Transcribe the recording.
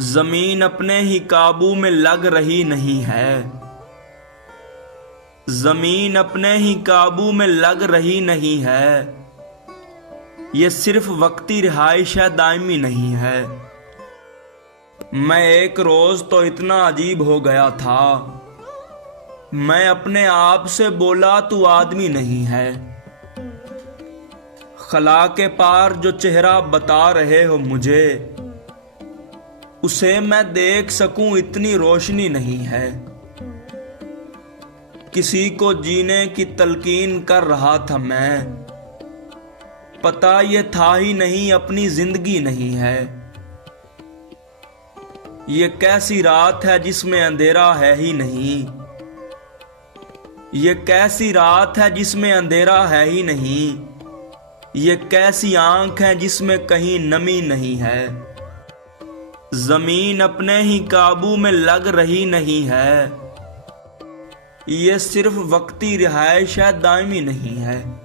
जमीन अपने ही काबू में लग रही नहीं है। जमीन अपने ही काबू में लग रही नहीं है। ये सिर्फ वक्ती रिहाइश है, दायमी नहीं है। मैं एक रोज तो इतना अजीब हो गया था, मैं अपने आप से बोला तू आदमी नहीं है। खला के पार जो चेहरा बता रहे हो मुझे, उसे मैं देख सकूं इतनी रोशनी नहीं है। किसी को जीने की तलकीन कर रहा था मैं, पता ये था ही नहीं अपनी जिंदगी नहीं है। ये कैसी रात है जिसमें अंधेरा है ही नहीं। ये कैसी रात है जिसमें अंधेरा है ही नहीं। ये कैसी आंख है जिसमें कहीं नमी नहीं है। जमीन अपने ही काबू में लग रही नहीं है। ये सिर्फ वक्ती रिहाइश है, दायमी नहीं है।